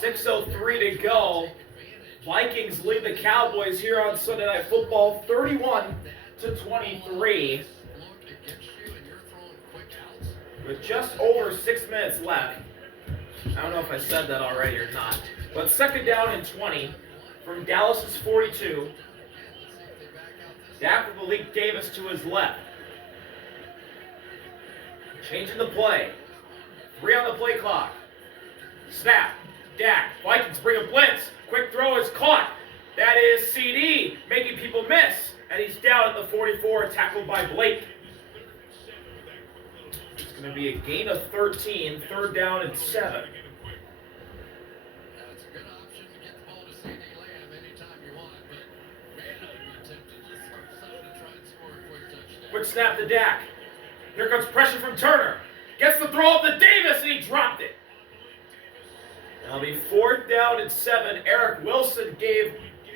6:03 to go. Vikings lead the Cowboys here on Sunday Night Football 31-23. With just over 6 minutes left. I don't know if I said that already or not. But second down and 20 from Dallas's 42. Dak with Malik Davis to his left. Changing the play. 3 on the play clock. Snap. Dak. Vikings bring a blitz. Quick throw is caught. That is CD, making people miss. And he's down at the 44, tackled by Blake. It's going to be a gain of 13, third down and 7. Quick snap to Dak. Here comes pressure from Turner. Gets the throw up to Davis, and he dropped it. That'll be fourth down and 7. Eric Wilson gave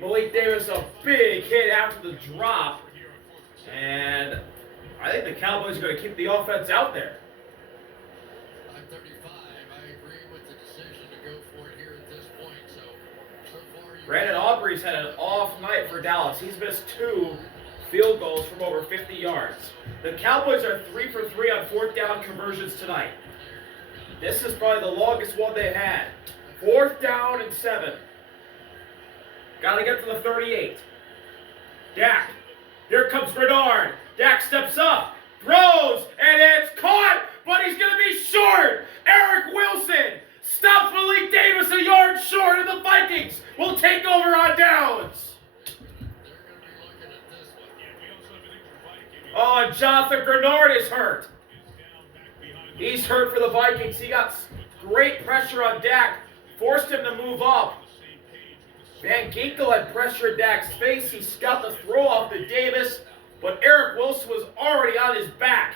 Malik Davis a big hit after the drop. And I think the Cowboys are going to keep the offense out there. Brandon Aubrey's had an off night for Dallas. He's missed 2 field goals from over 50 yards. The Cowboys are 3 for 3 on fourth down conversions tonight. This is probably the longest one they had. Fourth down and 7. Got to get to the 38. Dak. Here comes Grenard. Dak steps up, throws, and it's caught, but he's going to be short. Eric Wilson stops Malik Davis a yard short, and the Vikings will take over on downs. Oh, and Jonathan Grenard is hurt. He's hurt for the Vikings. He got great pressure on Dak, forced him to move up. Van Ginkel had pressured Dak's face. He got the throw off to Davis, but Eric Wilson was already on his back.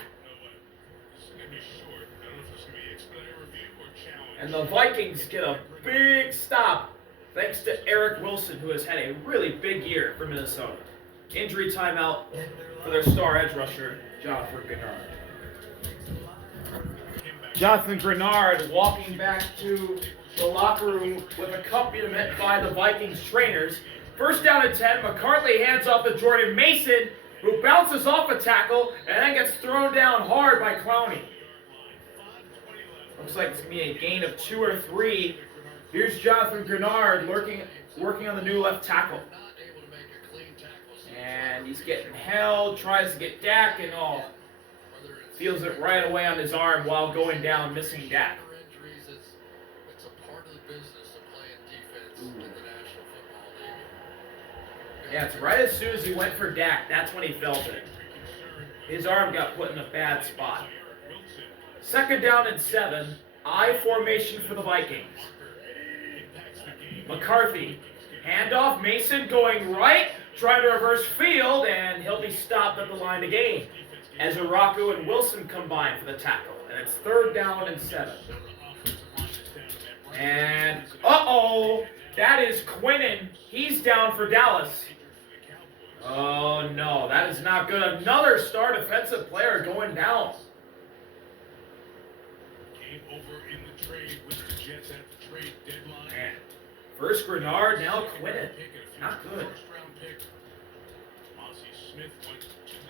And the Vikings get a big stop thanks to Eric Wilson, who has had a really big year for Minnesota. Injury timeout for their star edge rusher, Jonathan Grenard. Jonathan Grenard walking back to the locker room with accompaniment by the Vikings trainers. First down and 10, McCarthy hands off to Jordan Mason, who bounces off a tackle and then gets thrown down hard by Clowney. Looks like it's going to be a gain of 2 or 3. Here's Jonathan Grenard working on the new left tackle. And he's getting held, tries to get Dak, and feels it right away on his arm while going down, missing Dak. Yeah, it's right as soon as he went for Dak, that's when he felt it. His arm got put in a bad spot. Second down and 7, I formation for the Vikings. McCarthy, handoff, Mason going right, trying to reverse field, and he'll be stopped at the line of gain. As Araku and Wilson combine for the tackle, and it's third down and 7. And, that is Quinnen. He's down for Dallas. Oh, no, that is not good. Another star defensive player going down. And first Grenard, now Quinnen. Not good.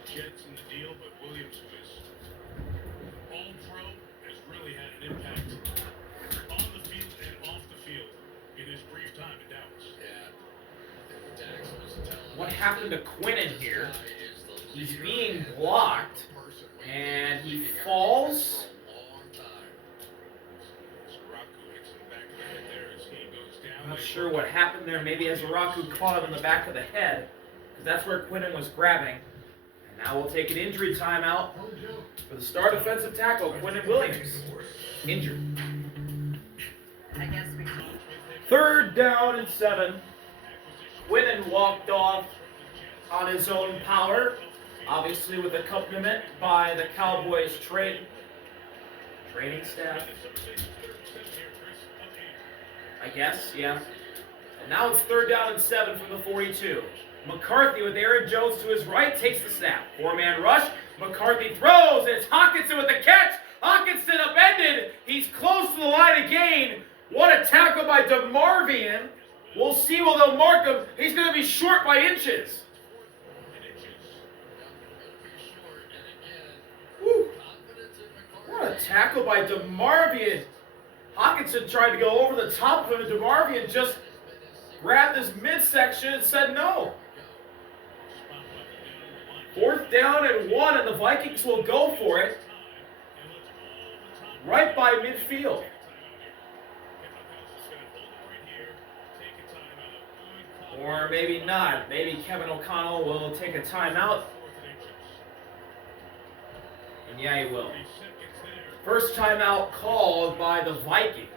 Jets in the deal, but Williams, who is all-pro, has really had an impact on the field and off the field in his brief time in Dallas. What happened to Quinnen here? He's being blocked, and he falls. I'm not sure what happened there. Maybe Azaraku caught him in the back of the head, because that's where Quinnen was grabbing. Now we'll take an injury timeout for the star defensive tackle, Quinnen Williams. Injured. Third down and 7. Quinnen walked off on his own power, obviously with accompaniment by the Cowboys training staff. I guess, yeah. And now it's third down and 7 from the 42. McCarthy with Aaron Jones to his right takes the snap. 4-man rush. McCarthy throws, and it's Hawkinson with the catch. Hawkinson upended. He's close to the line of gain, What a tackle by DeMarvion. We'll see. Well, they'll mark him. He's going to be short by inches. Woo. What a tackle by DeMarvion. Hawkinson tried to go over the top of him, and DeMarvion just grabbed his midsection and said no. 4th down and 1, and the Vikings will go for it right by midfield. Or maybe not. Maybe Kevin O'Connell will take a timeout. And yeah, he will. First timeout called by the Vikings.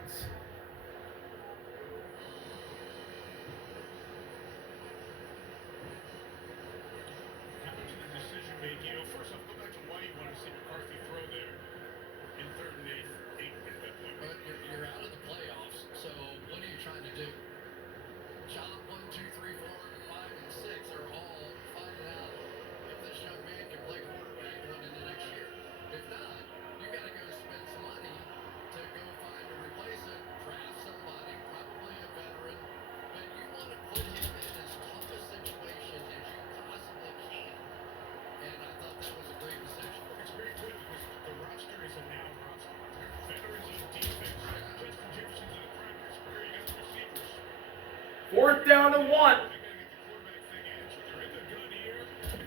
Fourth down and 1.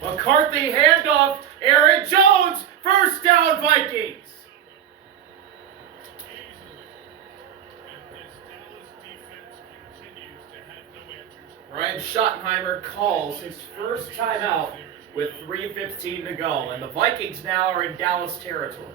McCarthy handoff. Aaron Jones. First down, Vikings. Ryan Schottenheimer calls his first timeout with 3:15 to go, and the Vikings now are in Dallas territory.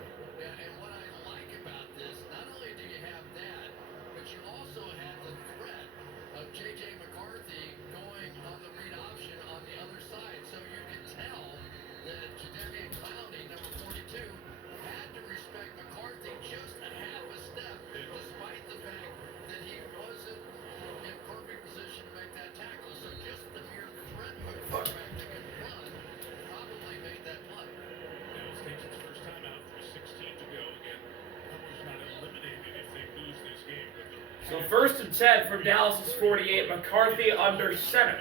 So 1st and 10 from Dallas's 48. McCarthy under center.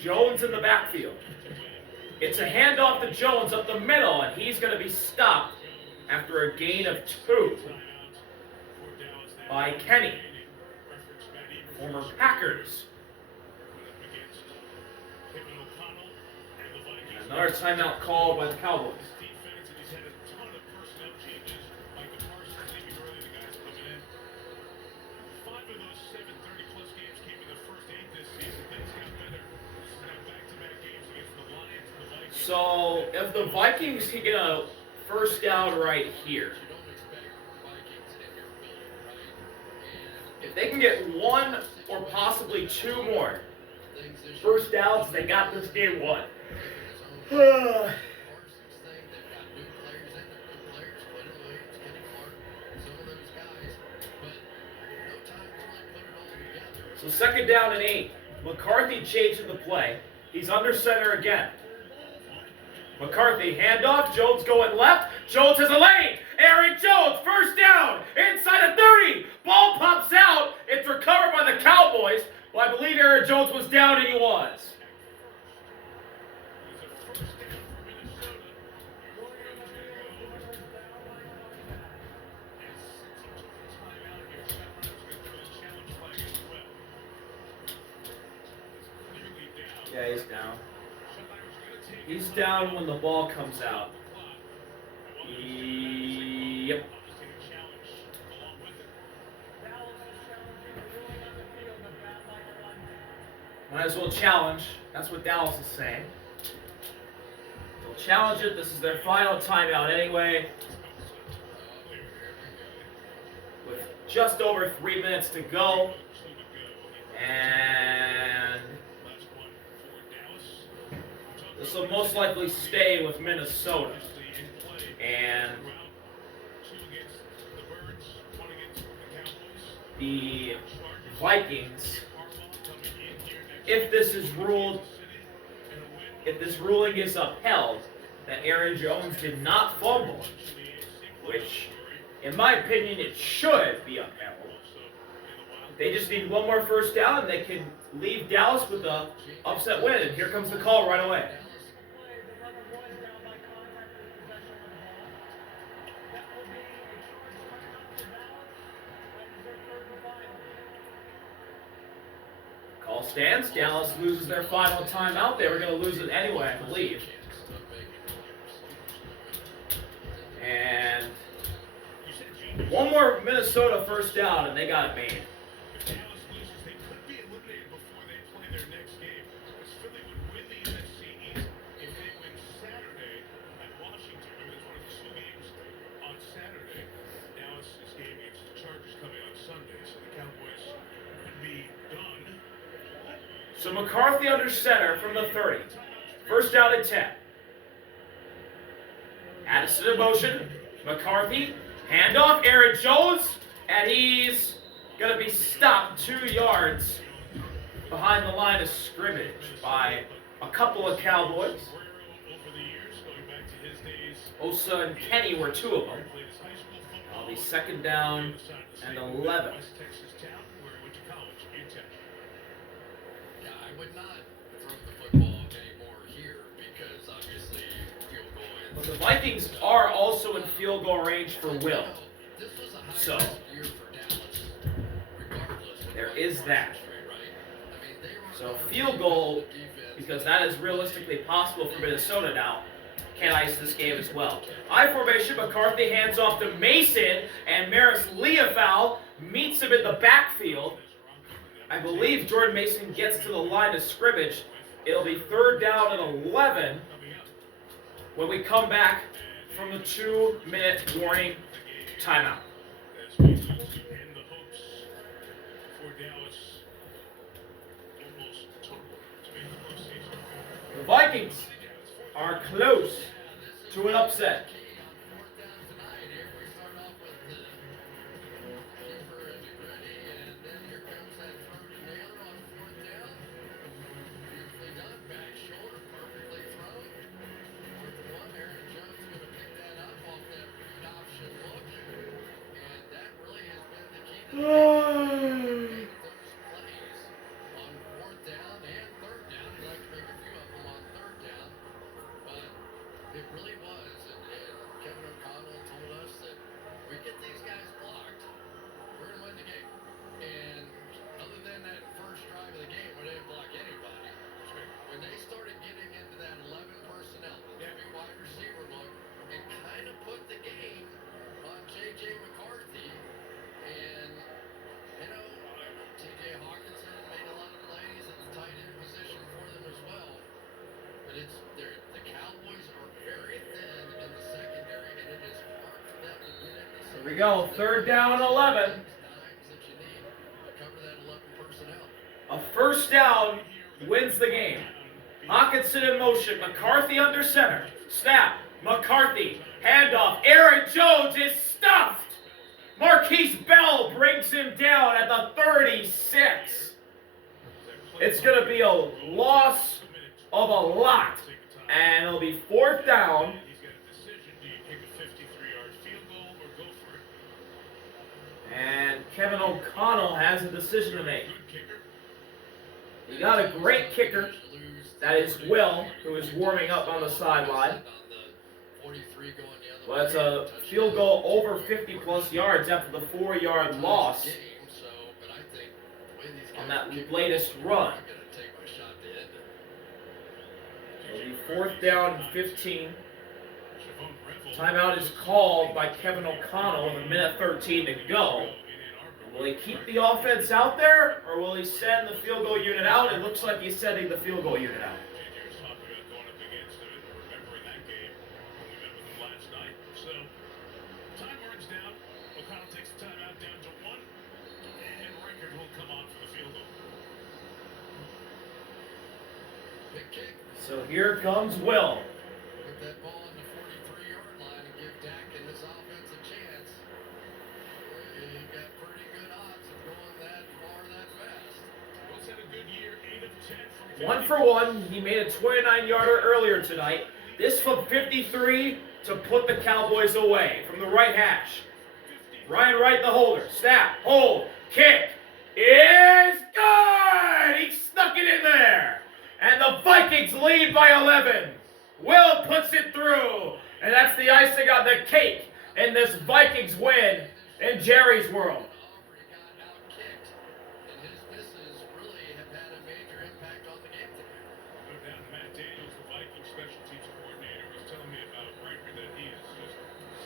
Jones in the backfield. It's a handoff to Jones up the middle, and he's going to be stopped after a gain of 2 by Kenny, former Packers. And another timeout called by the Cowboys. So, if the Vikings can get a first down right here, if they can get 1 or possibly 2 more first downs, they got this game won. So 2nd down and 8. McCarthy changing the play. He's under center again. McCarthy, handoff, Jones going left, Jones has a lane, Aaron Jones, first down, inside of 30, ball pops out, it's recovered by the Cowboys, well, I believe Aaron Jones was down, and he was. Yeah, he's down. He's down when the ball comes out. Yep. Might as well challenge. That's what Dallas is saying. They'll challenge it. This is their final timeout anyway. With just over 3 minutes to go. And this will most likely stay with Minnesota. And the Vikings, if this ruling is upheld, that Aaron Jones did not fumble, which, in my opinion, it should be upheld, They just need one more first down, and they can leave Dallas with a upset win. And here comes the call right away. Call stands. Dallas loses their final timeout. They were going to lose it anyway, I believe. And one more Minnesota first down, and they got it made. If Dallas loses, they could be eliminated before they play their next game. Because Philly would win the NFC East if they win Saturday at Washington. Remember, that's one of the 2 games on Saturday. Dallas's game against the Chargers coming on Sunday, so the Cowboys could be done. So McCarthy under center from the 30. First down and 10. Addison in motion. McCarthy. Handoff. Aaron Jones. And he's going to be stopped 2 yards behind the line of scrimmage by a couple of Cowboys. Osa and Kenny were 2 of them. It'll be second down and 11. I would not throw the football anymore here because obviously field goal is. But the Vikings are also in field goal range for Will. This was a So, high year for Dallas, regardless. there is that. I mean, they were So field goal, because that is realistically possible for Minnesota now, can ice this game as well. I formation, McCarthy hands off to Mason, and Maris Leofow meets him in the backfield. I believe Jordan Mason gets to the line of scrimmage. It'll be third down and 11 when we come back from the 2-minute warning timeout. The Vikings are close to an upset. It really was, and Kevin O'Connell told us that we get these guys blocked, we're going to win the game. And other than that first drive of the game where they didn't block anybody, when they started getting into that 11 personnel, the heavy wide receiver look, and kind of put the game on J.J. McCarthy, and, you know, T.J. Hawkinson made a lot of plays in the tight end position for them as well. But the Cowboys are very thin in the secondary, and it is hard for them to get into some. Here we go, third down and 11. Dimes that you need to cover that 11 personnel. A first down wins the game. Hawkinson in motion, McCarthy under center. Snap, McCarthy, handoff. Aaron Jones is stuffed. Marquise Bell brings him down at the 36. It's going to be a loss of a lot, and it'll be fourth down. And Kevin O'Connell has a decision to make. You got a great kicker. That is Will, who is warming up on the sideline. But it's a field goal over 50 plus yards after the 4-yard loss on that latest run. It'll be fourth down and 15. Timeout is called by Kevin O'Connell with 1:13 to go. Will he keep the offense out there, or will he send the field goal unit out? It looks like he's sending the field goal unit out. So here comes Will. Put that ball in the 43-yard line and give Dak and this offense a chance. You got pretty good odds of going that far that fast. Will's had a good year, 8 of 10 from 1 for 1. He made a 29-yarder earlier tonight. This from 53 to put the Cowboys away from the right hash. Ryan Wright, the holder. Snap, hold, kick. is good! He snuck it in there! And the Vikings lead by 11. Will puts it through. And that's the icing on the cake in this Vikings win in Jerry's world. Aubrey got outkicked, and his misses really have had a major impact on the game today. No doubt. Matt Daniels, the Vikings special teams coordinator, was telling me about Riker that he is just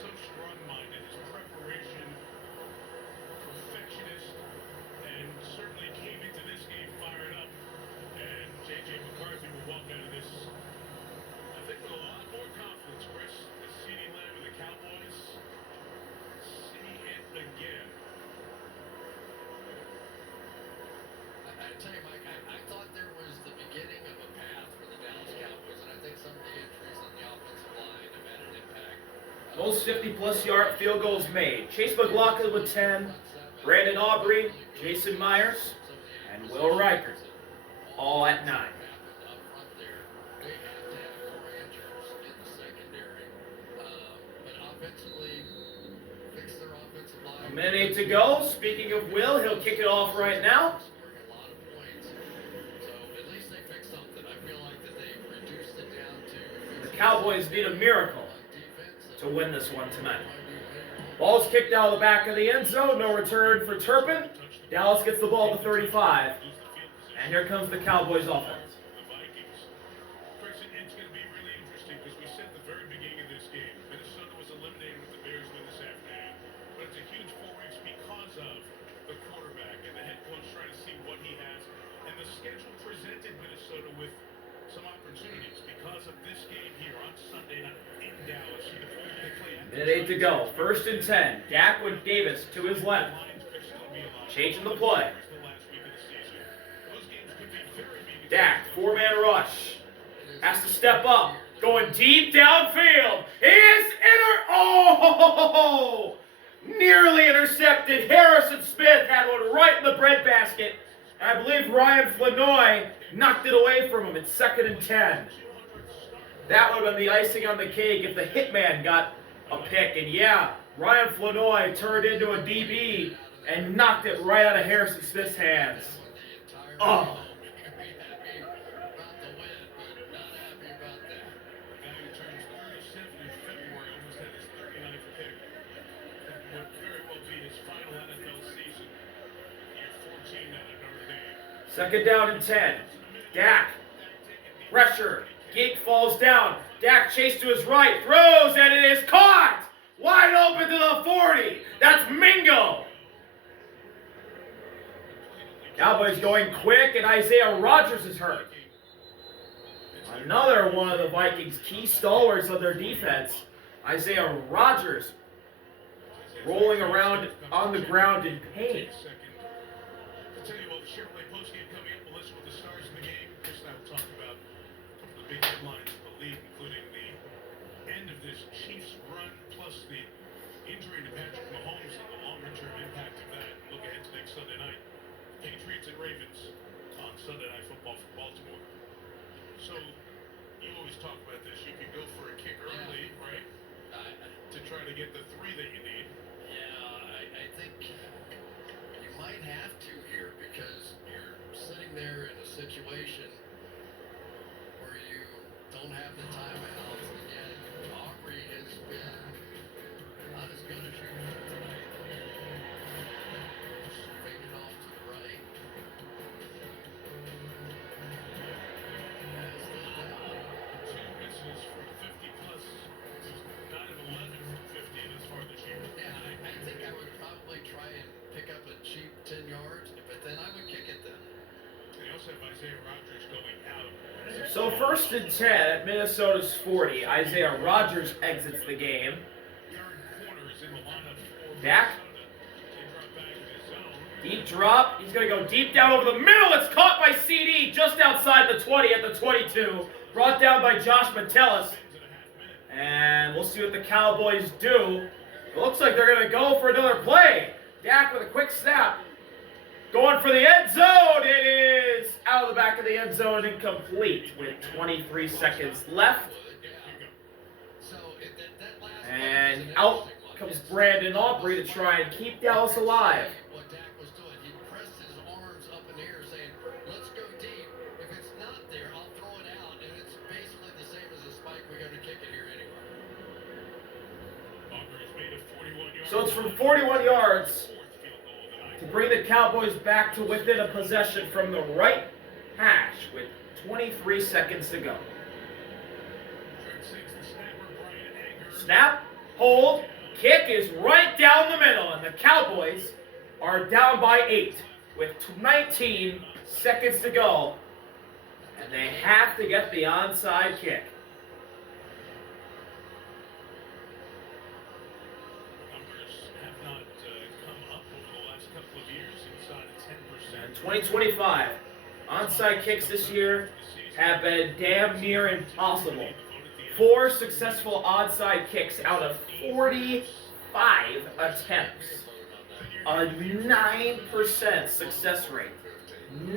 so strong-minded. His preparation, perfectionist, and certainly came into this game fired up. And J.J. McCarthy will walk out of this, I think, with a lot more confidence. Chris, the CeeDee Lamb of the Cowboys, see it again. I tell you, Mike, I thought there was the beginning of a path for the Dallas Cowboys, and I think some of the injuries on the offensive line have had an impact. Most 50-plus yard field goals made. Chase McLaughlin with 10, Brandon Aubrey, Jason Myers, and Will Riker, all at 9. Up front there, they have to have more answers in the secondary. But offensively, fix their offensive line. A minute to go. Speaking of Will, he'll kick it off right now. Scoring a lot of points. So at least they fixed something. I feel like that they reduced it down to The Cowboys need a miracle defense. to win this one tonight. Ball's kicked out of the back of the end zone. No return for Turpin. Dallas gets the ball to 35. And here comes the Cowboys offense. The Vikings. Chris, it's going to be really interesting because we said at the very beginning of this game, Minnesota was eliminated with the Bears win this afternoon. But it's a huge 4 weeks because of the quarterback and the head coach trying to see what he has. And the schedule presented Minnesota with some opportunities because of this game here on Sunday night in Dallas. They play at Minute 8 to go. 1st and 10. Dak with Davis to his left. Changing the play. Dak, 4-man rush. Has to step up. Going deep downfield. Is Oh! Nearly intercepted. Harrison Smith had one right in the breadbasket. I believe Ryan Flanoy knocked it away from him. It's 2nd and 10. That would have been the icing on the cake if the hitman got a pick. And yeah, Ryan Flanoy turned into a DB and knocked it right out of Harrison Smith's hands. Oh. Second down and 10. Dak. Pressure. Geek falls down. Dak chased to his right. Throws, and it is caught! Wide open to the 40. That's Mingo. Cowboys going quick, and Isaiah Rodgers is hurt. Another one of the Vikings' key stalwarts of their defense. Isaiah Rodgers rolling around on the ground in pain. I'll tell you what, the Chevrolet postgame coming up. We'll listen with the stars of the game. Chris and I will talk about a couple of the big headlines of the league, including the end of this Chiefs run, plus the injury to Patrick Mahomes and the longer-term impact of that. Look ahead to next Sunday night. Patriots and Ravens on Sunday Night Football from Baltimore. So, you always talk about this. You can go for a kick early, right? To try to get the 3 that you need. Yeah, I think you might have to here because you're sitting there in a situation where you don't have the timeout, and yet Aubrey has been not as good as usual tonight. Faded off to the right. Has the 2 misses from 50+. 9 of 11 from 50 thus far this year. Yeah, I think I would probably try and pick up a cheap 10 yards, but then I would kick it then. They also have Isaiah Rodgers going out. So 1st and 10 at Minnesota's 40. Isaiah Rodgers exits the game. Third corner is in the lineup for Dak. Minnesota. They drop back in his zone. Deep drop. He's going to go deep down over the middle. It's caught by CD just outside the 20 at the 22. Brought down by Josh Metellus. 10.5 minutes. And we'll see what the Cowboys do. It looks like they're going to go for another play. Dak with a quick snap. Going for the end zone. It is out of the back of the end zone, incomplete with 23 seconds left. So that last And one was an out interesting one. comes Brandon Aubrey to try and keep Dallas alive. What Dak was doing, he pressed his So it's from 41 yards to bring the Cowboys back to within a possession from the right hash with 23 seconds to go. Snap, hold, kick is right down the middle, and the Cowboys are down by 8 with 19 seconds to go, and they have to get the onside kick. Numbers have not come up over the last couple of years inside of 10%. And 2025, onside kicks this year have been damn near impossible. 4 successful onside kicks out of 45 attempts. A 9% success rate.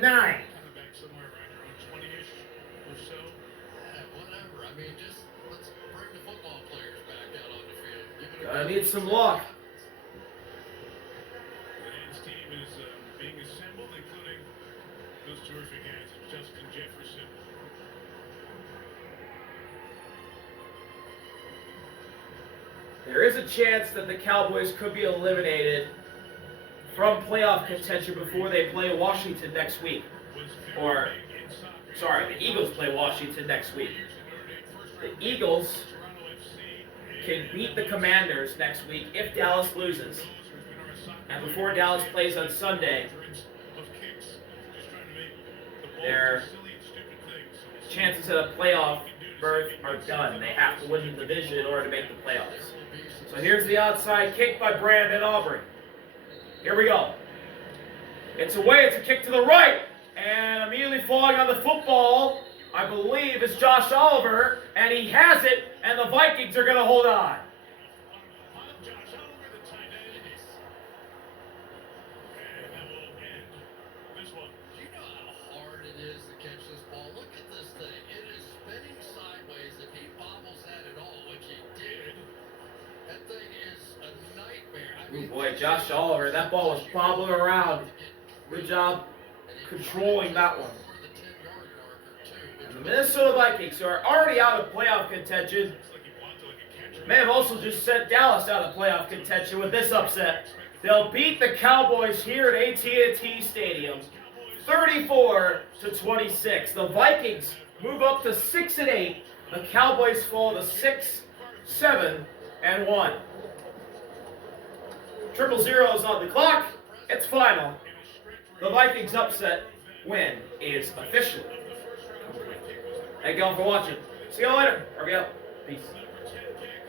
9. Kind of back somewhere around your own 20-ish or so. Whatever. I mean, just let's bring the football players back out on the field. Give it a Gonna go. need some luck. The Nance team is being assembled, including those terrific guys, Justin Jefferson. There is a chance that the Cowboys could be eliminated from playoff contention before they play Washington next week. Or, sorry, the Eagles play Washington next week. The Eagles can beat the Commanders next week if Dallas loses. And before Dallas plays on Sunday, their chances at a playoff berth are done. They have to win the division in order to make the playoffs. So here's the outside kick by Brandon Aubrey. Here we go. It's away. It's a kick to the right. And immediately falling on the football, I believe, is Josh Oliver. And he has it. And the Vikings are going to hold on. Josh Oliver, the tight end. And that will end this one. Do you know how hard it is to catch this ball? Look at this thing. It is spinning sideways. If he bobbles that at all, which he did, that thing is a nightmare. I Oh mean, boy, Josh Oliver. That ball was bobbling around. Good job controlling that one. for the 10-yard marker, too. And the Minnesota Vikings, who are already out of playoff contention, It's like he blocked like a catcher. may have also just sent Dallas out of playoff contention with this upset. They'll beat the Cowboys here at AT&T Stadium, 34-26. The Vikings move up to 6-8. The Cowboys fall to 6-7-1. 000 is on the clock. It's final. The Vikings upset win is official. Thank you all for watching. See you all later. RBL. Peace. Number 10 pick.